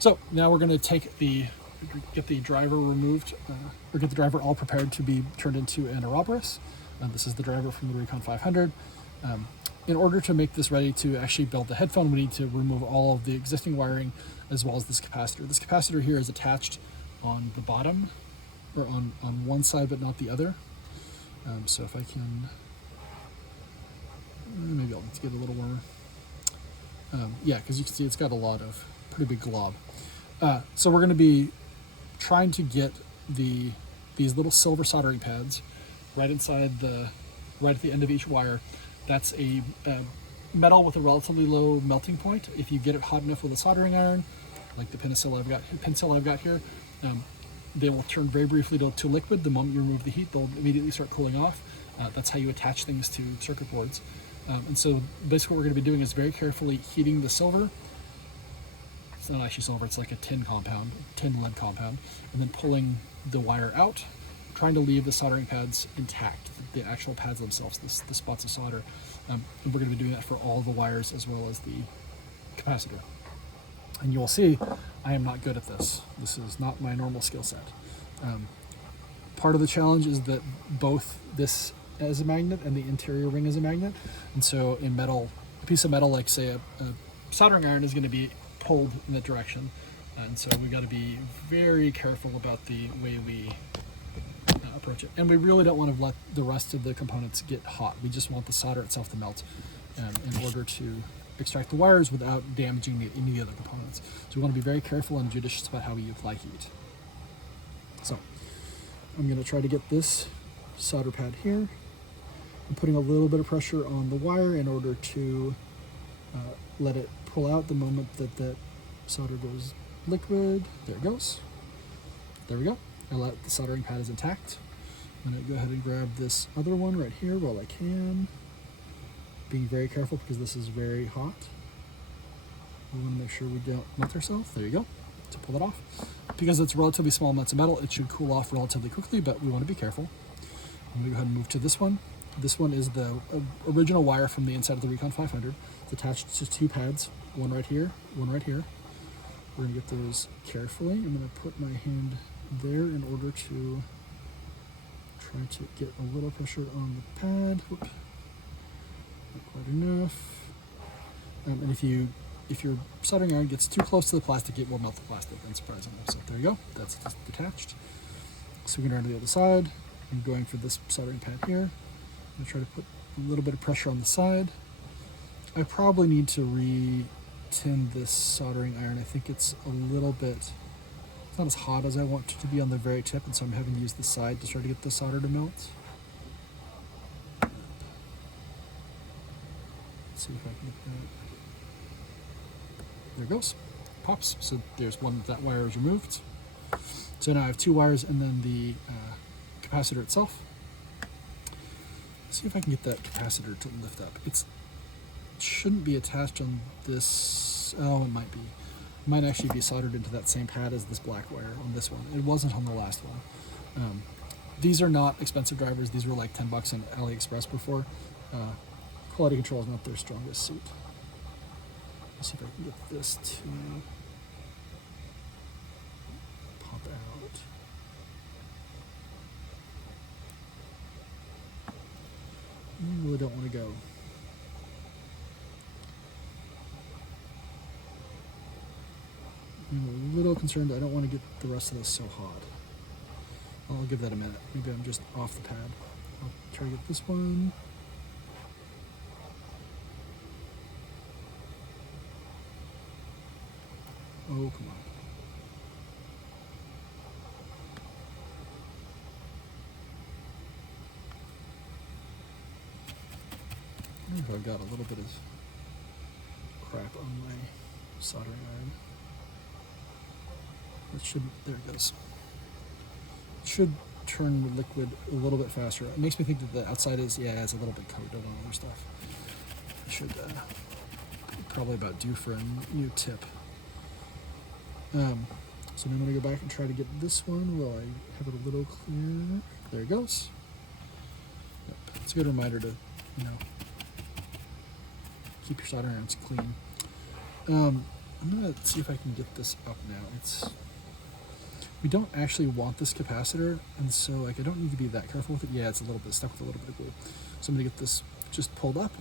So now we're going to get the driver removed, or get the driver all prepared to be turned into an Ouroboros. This is the driver from the Recon 500. In order to make this ready to actually build the headphone, we need to remove all of the existing wiring as well as this capacitor. This capacitor here is attached on the bottom, or on one side but not the other. So if I can, maybe I'll need to get a little warmer. Yeah, because you can see it's got a lot of pretty big glob. So we're going to be trying to get these little silver soldering pads right inside right at the end of each wire. That's a metal with a relatively low melting point. If you get it hot enough with a soldering iron, like the pencil I've got here, they will turn very briefly to liquid. The moment you remove the heat, they'll immediately start cooling off. That's how you attach things to circuit boards. And so basically what we're going to be doing is very carefully heating the silver. It's not actually silver, it's like a tin lead compound, and then pulling the wire out, trying to leave the soldering pads intact, the actual pads themselves, the spots of solder. And we're going to be doing that for all the wires as well as the capacitor. And you will see I am not good at this. This is not my normal skill set. Part of the challenge is that both this as a magnet and the interior ring is a magnet. And so in metal, a piece of metal like say a soldering iron is going to be pulled in that direction. And so we got to be very careful about the way we approach it. And we really don't want to let the rest of the components get hot. We just want the solder itself to melt in order to extract the wires without damaging any of the other components. So we want to be very careful and judicious about how we apply heat. So I'm going to try to get this solder pad here. I'm putting a little bit of pressure on the wire in order to let it pull out the moment that that solder goes liquid. There it goes. There we go. The soldering pad is intact. I'm going to go ahead and grab this other one right here while I can. Being very careful because this is very hot. We want to make sure we don't melt ourselves. There you go. To pull it off. Because it's relatively small amounts of metal, it should cool off relatively quickly, but we want to be careful. I'm going to go ahead and move to this one. This one is the original wire from the inside of the Recon 500. It's attached to two pads, one right here, one right here. We're going to get those carefully. I'm going to put my hand there in order to try to get a little pressure on the pad. Whoop. Not quite enough. And if your soldering iron gets too close to the plastic, it will melt the plastic, unsurprisingly. So there you go. That's detached. So we can run to the other side. I'm going for this soldering pad here. I'm going to try to put a little bit of pressure on the side. I probably need to re-tin this soldering iron. I think it's a little bit, it's not as hot as I want it to be on the very tip, and so I'm having to use the side to try to get the solder to melt. Let's see if I can get that. There it goes. Pops. So there's one that wire is removed. So now I have two wires and then the capacitor itself. Let's see if I can get that capacitor to lift up. It shouldn't be attached on this. Oh, it might be. It might actually be soldered into that same pad as this black wire on this one. It wasn't on the last one. These are not expensive drivers. These were like $10 on AliExpress before. Quality control is not their strongest suit. Let's see if I can get this to pop out. I really don't want to go. I'm a little concerned. I don't want to get the rest of this so hot. I'll give that a minute. Maybe I'm just off the pad. I'll try to get this one. Oh, come on. I wonder if I've got a little bit of crap on my soldering iron. It should, there it goes. It should turn the liquid a little bit faster. It makes me think that the outside is, yeah, it's a little bit coated on other stuff. I should probably about due for a new tip. So I'm going to go back and try to get this one while I have it a little clearer. There it goes. Yep. It's a good reminder to, keep your soldering irons clean. I'm gonna see if I can get this up now. We don't actually want this capacitor, and so like I don't need to be that careful with it. Yeah, it's a little bit stuck with a little bit of glue. So I'm gonna get this just pulled up.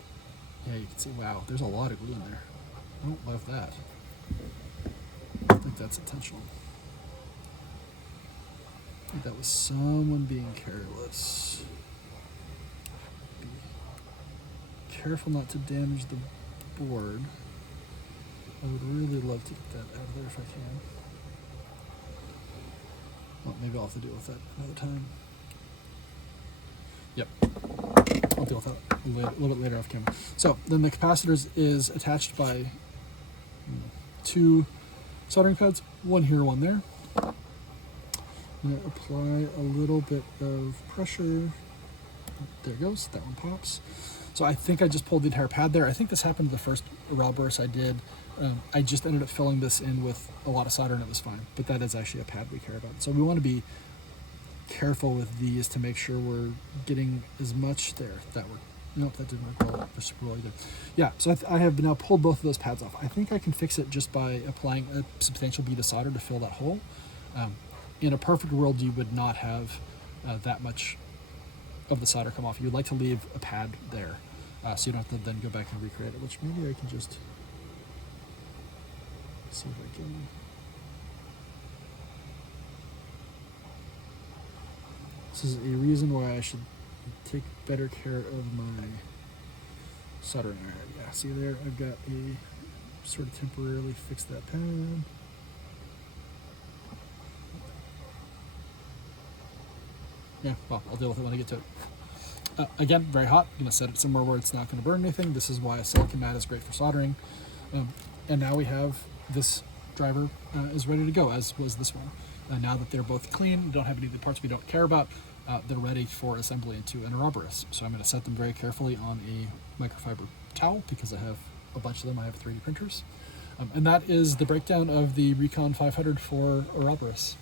Yeah, you can see, wow, there's a lot of glue in there. I don't love that. I think that's intentional. I think that was someone being careless. Be careful not to damage the board. I would really love to get that out of there if I can. Well, maybe I'll have to deal with that another time. Yep, I'll deal with that a little bit later off camera. So then the capacitor is attached by 2 soldering pads, one here, one there. I'm going to apply a little bit of pressure. There it goes, that one pops. So I think I just pulled the entire pad there. I think this happened to the first Ouroboros I did. I just ended up filling this in with a lot of solder and it was fine, but that is actually a pad we care about. So we want to be careful with these to make sure we're getting as much there. That worked. Nope, that didn't work well. Super well either. Yeah, so I have now pulled both of those pads off. I think I can fix it just by applying a substantial bead of solder to fill that hole. In a perfect world, you would not have that much of the solder come off. You would like to leave a pad there so you don't have to then go back and recreate it, which maybe I can just see if I can. This is a reason why I should take better care of my soldering iron. Yeah, see there, I've got a sort of temporarily fixed that pad. Yeah, well, I'll deal with it when I get to it. Again, very hot. I'm going to set it somewhere where it's not going to burn anything. This is why a silicon mat is great for soldering. And now we have this driver is ready to go, as was this one. Now that they're both clean, don't have any of the parts we don't care about, they're ready for assembly into an Ouroboros. So I'm going to set them very carefully on a microfiber towel because I have a bunch of them. I have 3D printers. And that is the breakdown of the Recon 500 for Ouroboros.